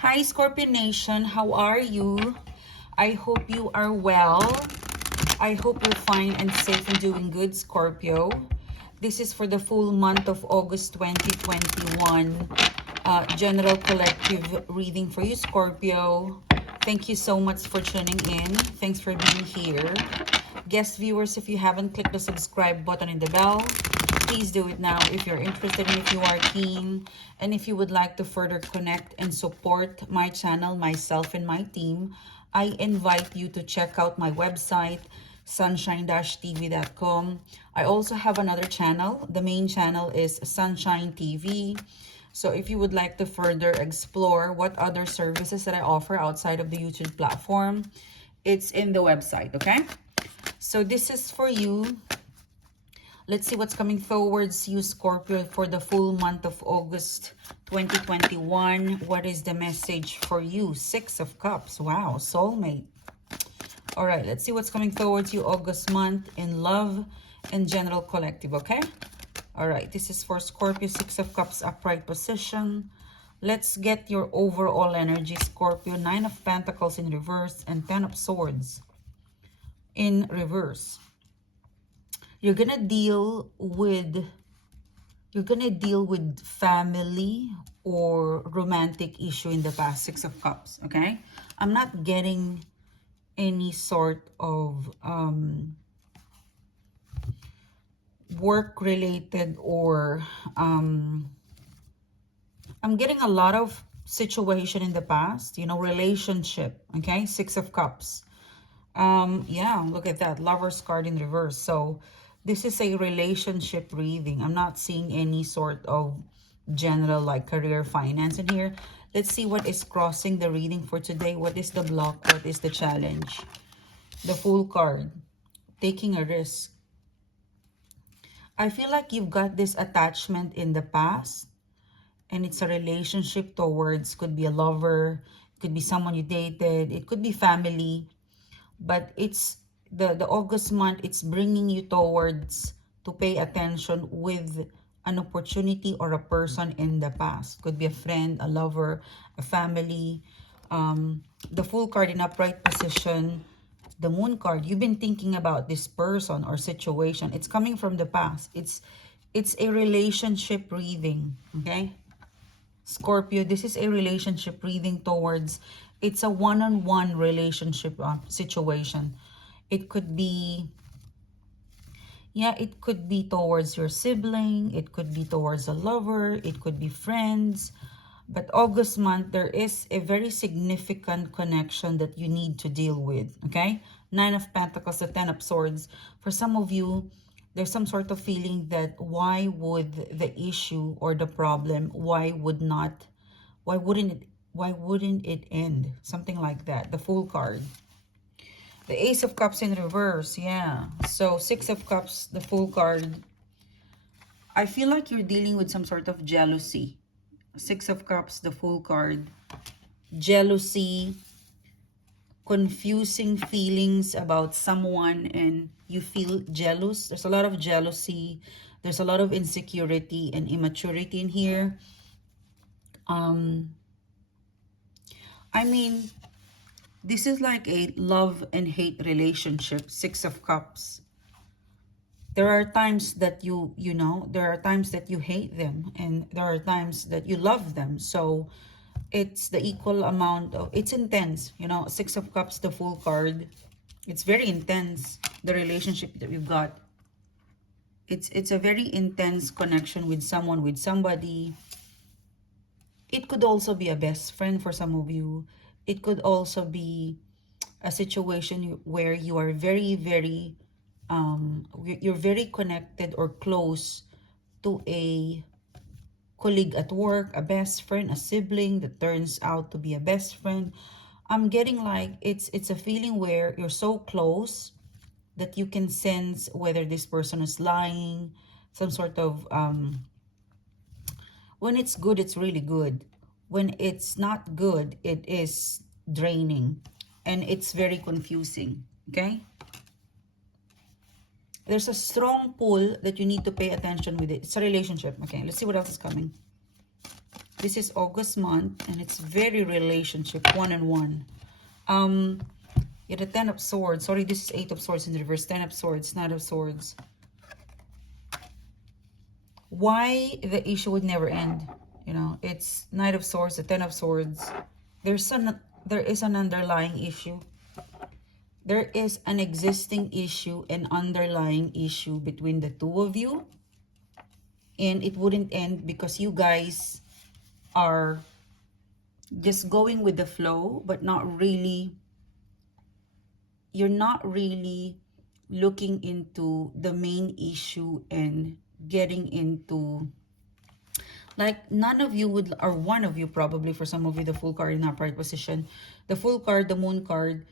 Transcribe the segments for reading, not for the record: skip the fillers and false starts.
Hi Scorpio Nation, how are you? I hope you are well. I hope you're fine and safe and doing good, Scorpio. This is for the full month of August 2021. General collective reading for you, Scorpio. Thank you so much for tuning in. Thanks for being here. Guest viewers, if you haven't clicked the subscribe button and the bell, please do it now if you're interested and if you are keen. And if you would like to further connect and support my channel, myself, and my team, I invite you to check out my website, sunshine-tv.com. I also have another channel. The main channel is Sunshine TV. So if you would like to further explore what other services that I offer outside of the YouTube platform, it's in the website, okay? So this is for you. Let's see what's coming towards you, Scorpio, for the full month of August 2021. What is the message for you? Six of Cups. Wow, soulmate. All right, let's see what's coming towards you August month in love and general collective, okay? All right, this is for Scorpio, Six of Cups, upright position. Let's get your overall energy, Scorpio. Nine of Pentacles in reverse and Ten of Swords in reverse. You're gonna deal with family or romantic issue in the past. Six of Cups, okay? I'm not getting any sort of work related or I'm getting a lot of situation in the past, you know, relationship, okay? Six of Cups. Yeah, look at that, Lover's card in reverse. So this is a relationship reading. I'm not seeing any sort of general like career, finance in here. Let's see what is crossing the reading for today. What is the block? What is the challenge? The Fool card, taking a risk. I feel like you've got this attachment in the past and it's a relationship towards, could be a lover, could be someone you dated, it could be family. But it's the August month, it's bringing you towards to pay attention with an opportunity or a person in the past. Could be a friend, a lover, a family. The Fool card in upright position, the Moon card, you've been thinking about this person or situation. It's coming from the past. It's a relationship reading, okay? Scorpio, this is a relationship reading towards, it's a one-on-one relationship situation. It could be, yeah, it could be towards your sibling. It could be towards a lover. It could be friends. But August month, there is a very significant connection that you need to deal with, okay? Nine of Pentacles, the Ten of Swords. For some of you, there's some sort of feeling that why would the issue or the problem, why wouldn't it end? Something like that. The Fool card. The Ace of Cups in reverse, yeah. So Six of Cups, the Fool card. I feel like you're dealing with some sort of jealousy. Six of Cups, the Fool card. Jealousy, confusing feelings about someone and you feel jealous. There's a lot of jealousy. There's a lot of insecurity and immaturity in here. I mean, this is like a love and hate relationship. Six of Cups. There are times that you know, there are times that you hate them and there are times that you love them. So it's the equal amount of, it's intense, you know. Six of Cups, the Fool card. It's very intense, the relationship that we've got. It's a very intense connection with someone, with somebody. It could also be a best friend for some of you. It could also be a situation where you are very, very, you're very connected or close to a colleague at work, a best friend, a sibling that turns out to be a best friend. I'm getting like it's a feeling where you're so close that you can sense whether this person is lying, some sort of, when it's good, it's really good. When it's not good, it is draining and it's very confusing, okay? There's a strong pull that you need to pay attention with it. It's a relationship, okay? Let's see what else is coming. This is August month, and it's very relationship, one-on-one. Yeah, the Ten of Swords. Sorry, this is Eight of Swords in reverse. Ten of Swords, Knight of Swords. Why the issue would never end? You know, it's Knight of Swords, the Ten of Swords. There is an underlying issue. There is an existing issue, an underlying issue between the two of you. And it wouldn't end because you guys are just going with the flow, but not really, you're not really looking into the main issue and getting into, like, none of you would, or one of you probably, for some of you, the Fool card in upright position, the Fool card, the Moon card,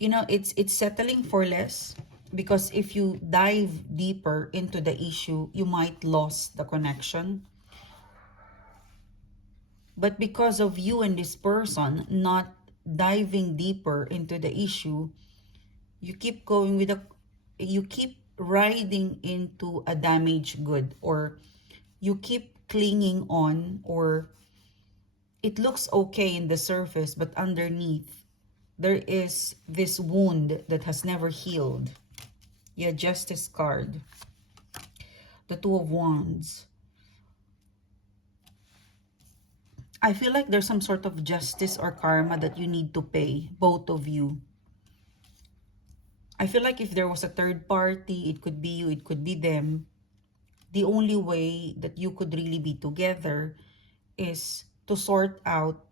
you know, it's settling for less, because if you dive deeper into the issue, you might lose the connection. But because of you and this person not diving deeper into the issue, you keep going with you keep riding into a damaged good, or you keep clinging on, or it looks okay in the surface, but underneath there is this wound that has never healed. Yeah, Justice card. The Two of Wands. I feel like there's some sort of justice or karma that you need to pay, both of you. I feel like if there was a third party, it could be you, it could be them. The only way that you could really be together is to sort out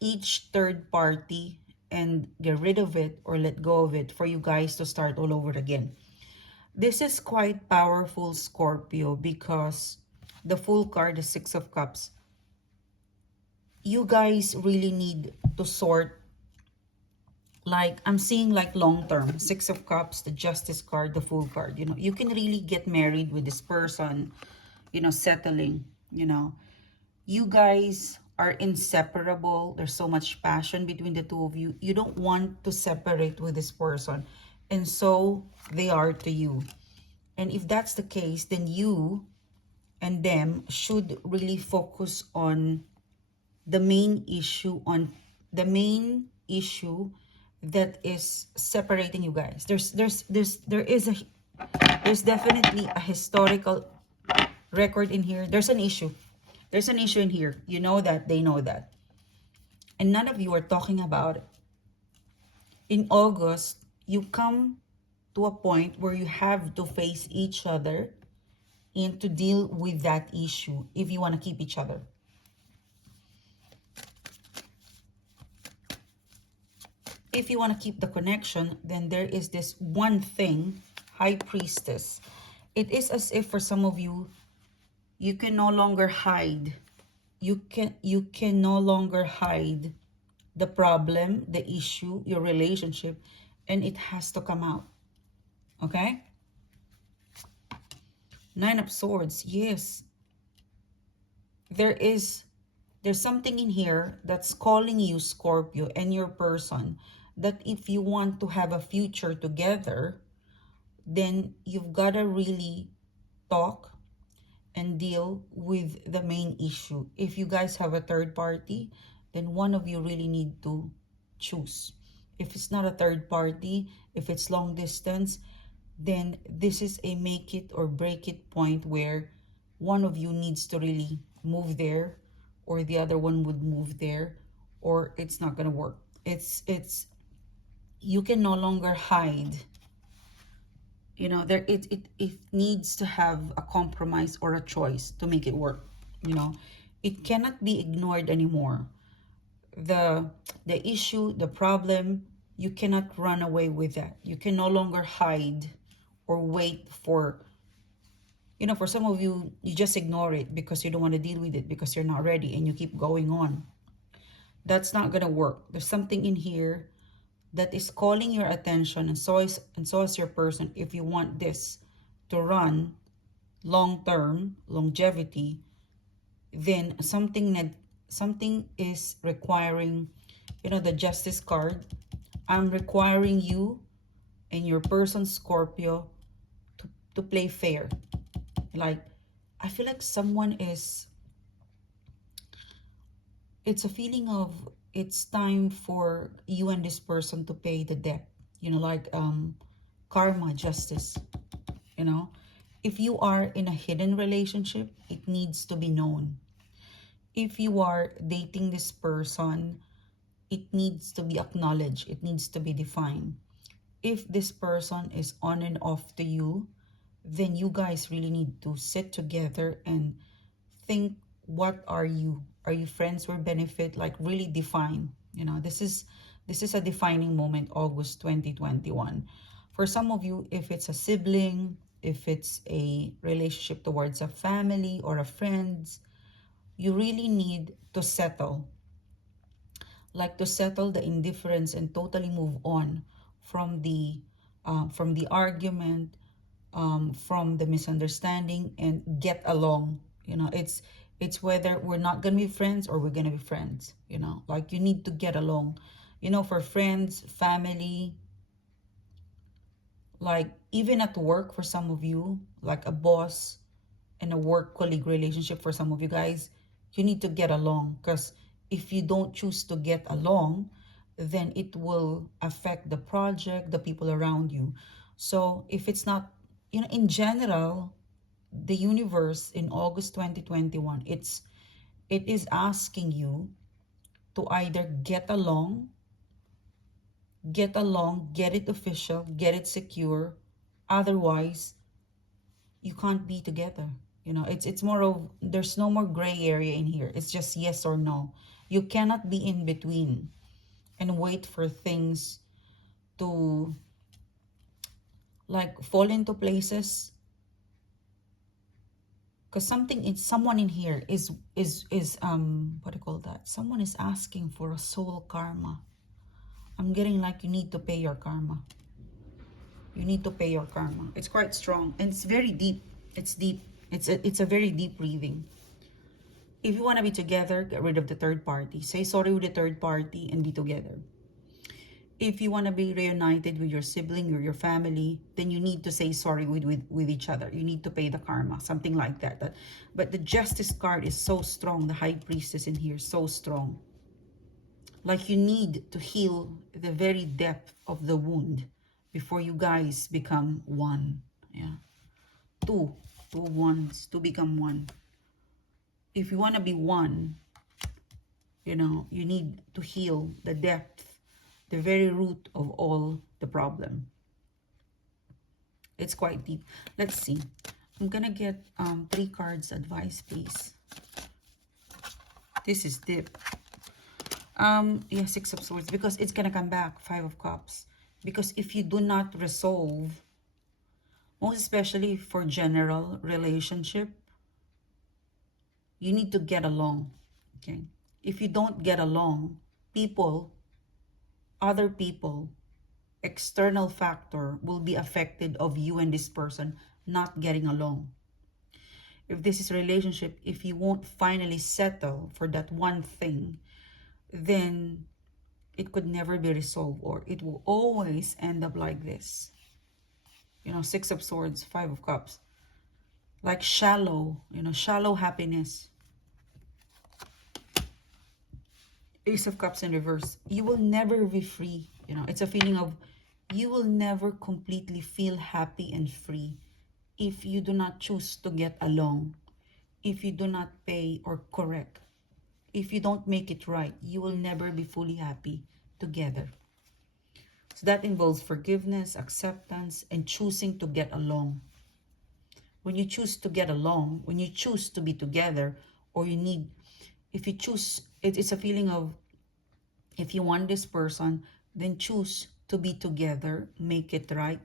each third party and get rid of it or let go of it for you guys to start all over again. This is quite powerful, Scorpio, because the Fool card, the Six of Cups, you guys really need to sort, like, I'm seeing like long term. Six of Cups, the Justice card, the Fool card. You know, you can really get married with this person, you know, settling, you know. You guys are inseparable. There's so much passion between the two of you. You don't want to separate with this person. And so they are to you. And if that's the case, then you and them should really focus on the main issue, that is separating you guys. There's definitely a historical record in here. There's an issue. There's an issue in here. You know that, they know that. And none of you are talking about it. In August, you come to a point where you have to face each other and to deal with that issue if you want to keep each other. If you want to keep the connection, then there is this one thing, High Priestess. It is as if for some of you, you can no longer hide. You can no longer hide the problem, the issue, your relationship, and it has to come out. Okay? Nine of Swords, yes. There's something in here that's calling you, Scorpio, and your person, that if you want to have a future together, then you've got to really talk and deal with the main issue. If you guys have a third party, then one of you really need to choose. If it's not a third party, if it's long distance, then this is a make it or break it point where one of you needs to really move there, or the other one would move there, or it's not going to work. It's you can no longer hide. You know, there it needs to have a compromise or a choice to make it work. You know, it cannot be ignored anymore. The issue, the problem, you cannot run away with that. You can no longer hide or wait for, you know, for some of you, you just ignore it because you don't want to deal with it because you're not ready, and you keep going on. That's not gonna work. There's something in here that is calling your attention, and so is your person. If you want this to run long-term, longevity, then something is requiring, you know, the Justice card. I'm requiring you and your person, Scorpio, to play fair. Like, I feel like someone is it's a feeling of it's time for you and this person to pay the debt. You know, like karma, justice. You know, if you are in a hidden relationship, it needs to be known. If you are dating this person, it needs to be acknowledged. It needs to be defined. If this person is on and off to you, then you guys really need to sit together and think, what are you? Are you friends or benefit? Like really define. You know, this is a defining moment, August 2021. For some of you, if it's a sibling, if it's a relationship towards a family or a friends, you really need to settle, like to settle the indifference and totally move on from the argument, from the misunderstanding, and get along. You know, it's whether we're not gonna be friends or we're gonna be friends. You know, like you need to get along. You know, for friends, family, like even at work for some of you, like a boss and a work colleague relationship for some of you guys, you need to get along, because if you don't choose to get along, then it will affect the project, the people around you. So if it's not, you know, in general, the universe in August 2021, it is asking you to either get it official, get it secure. Otherwise, you can't be together. You know, it's more of, there's no more gray area in here. It's just yes or no. You cannot be in between and wait for things to like fall into places, because someone in here is what do you call that, someone is asking for a soul karma. I'm getting like you need to pay your karma. You need to pay your karma. It's quite strong and it's very deep. It's deep. It's a very deep reading. If you want to be together, get rid of the third party. Say sorry with the third party and be together. If you want to be reunited with your sibling or your family, then you need to say sorry with each other. You need to pay the karma, something like that. But the Justice card is so strong. The High Priestess in here, so strong. Like you need to heal the very depth of the wound before you guys become one. Yeah. Two ones to become one. If you want to be one, you know, you need to heal the depth, the very root of all the problem. It's quite deep. Let's see. I'm gonna get 3 cards advice, please. This is deep. Yeah, 6 of Swords, because it's gonna come back. 5 of Cups. Because if you do not resolve, most especially for general relationship, you need to get along. Okay. If you don't get along, other people, external factor will be affected of you and this person not getting along. If this is a relationship, if you won't finally settle for that one thing, then it could never be resolved, or it will always end up like this. You know, 6 of Swords, 5 of Cups. Like shallow, you know, shallow happiness. Ace of Cups in reverse. You will never be free. You know, it's a feeling of you will never completely feel happy and free if you do not choose to get along, if you do not pay or correct, if you don't make it right. You will never be fully happy together. So that involves forgiveness, acceptance, and choosing to get along. When you choose to get along, when you choose to be together, or if you choose, it's a feeling of, if you want this person, then choose to be together, make it right,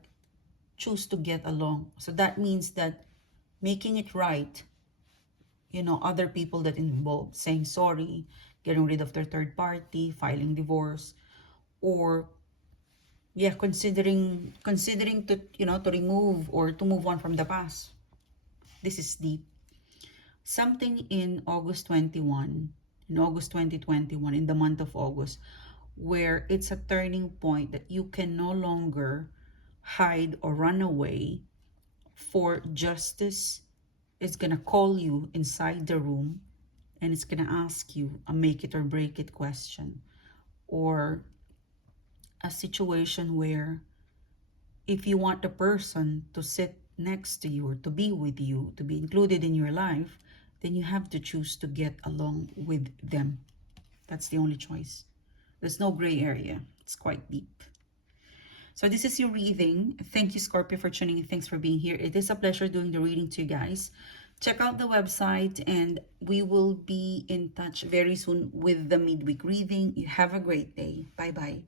choose to get along. So that means that making it right, you know, other people that involved, saying sorry, getting rid of their third party, filing divorce, or yeah, considering to, you know, to remove or to move on from the past. This is deep. Something in August 21, in August 2021, in the month of August, where it's a turning point that you can no longer hide or run away, for justice is gonna call you inside the room and it's going to ask you a make it or break it question, or a situation where if you want the person to sit next to you or to be with you, to be included in your life, then you have to choose to get along with them. That's the only choice. There's no gray area. It's quite deep. So this is your reading. Thank you, Scorpio, for tuning in. Thanks for being here. It is a pleasure doing the reading to you guys. Check out the website, and we will be in touch very soon with the midweek reading. You have a great day. Bye-bye.